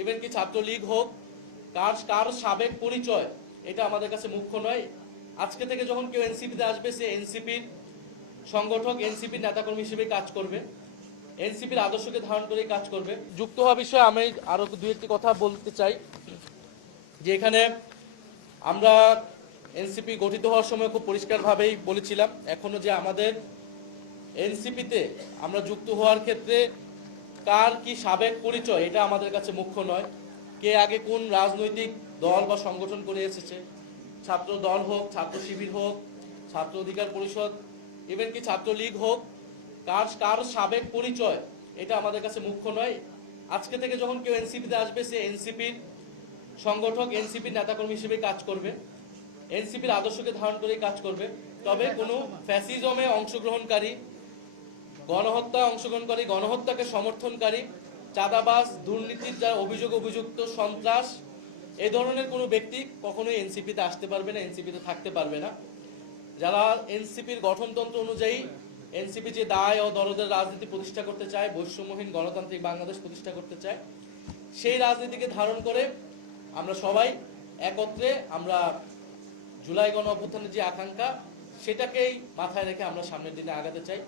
Even কি ছাত্রলীগ হোক, কার কার সাবেক পরিচয় এটা আমাদের কাছে মুখ্য নয়। আজকে থেকে যখন কেউ এনসিপিতে আসবে, সে এনসিপির সংগঠক, এনসিপির নেতাকর্মী হিসেবে কাজ করবে, এনসিপির আদর্শকে ধারণ করেই কাজ করবে। যুক্ত হওয়া বিষয়ে আমি আরো দুই একটি কথা বলতে চাই, যে এখানে আমরা এনসিপি গঠিত হওয়ার সময় খুব পরিষ্কারভাবেই বলেছিলাম, এখনো যে আমাদের এনসিপিতে আমরা যুক্ত হওয়ার ক্ষেত্রে কার কি সাবেক পরিচয় এটা আমাদের কাছে মুখ্য নয়। কে আগে কোন রাজনৈতিক দল বা সংগঠন করে এসেছে, ছাত্র দল হোক, ছাত্র শিবির হোক, ছাত্র অধিকার পরিষদ, ইভেন কি ছাত্রলীগ হোক, কার কার সাবেক পরিচয় এটা আমাদের কাছে মুখ্য নয়। আজকে থেকে যখন কেউ এনসিপিতে আসবে, সে এনসিপির সংগঠক, এনসিপির নেতাকর্মী হিসেবে কাজ করবে, এনসিপির আদর্শকে ধারণ করেই কাজ করবে। তবে কোনো ফ্যাসিজমে অংশগ্রহণকারী, গণহত্যায় অংশগ্রহণকারী, গণহত্যাকে সমর্থনকারী, চাঁদাবাজ, দুর্নীতির যারা অভিযুক্ত, সন্ত্রাস, এই ধরনের কোনো ব্যক্তি কখনোই এনসিপিতে আসতে পারবে না, এনসিপিতে থাকতে পারবে না। যারা এনসিপির গঠনতন্ত্র অনুযায়ী এনসিপি যে দায় ও দরদের রাজনীতি প্রতিষ্ঠা করতে চায়, বৈষম্যহীন গণতান্ত্রিক বাংলাদেশ প্রতিষ্ঠা করতে চায়, সেই রাজনীতিকে ধারণ করে আমরা সবাই একত্রে আমরা জুলাই গণ অভ্যুত্থানের যে আকাঙ্ক্ষা, সেটাকেই মাথায় রেখে আমরা সামনের দিনে আগাতে চাই।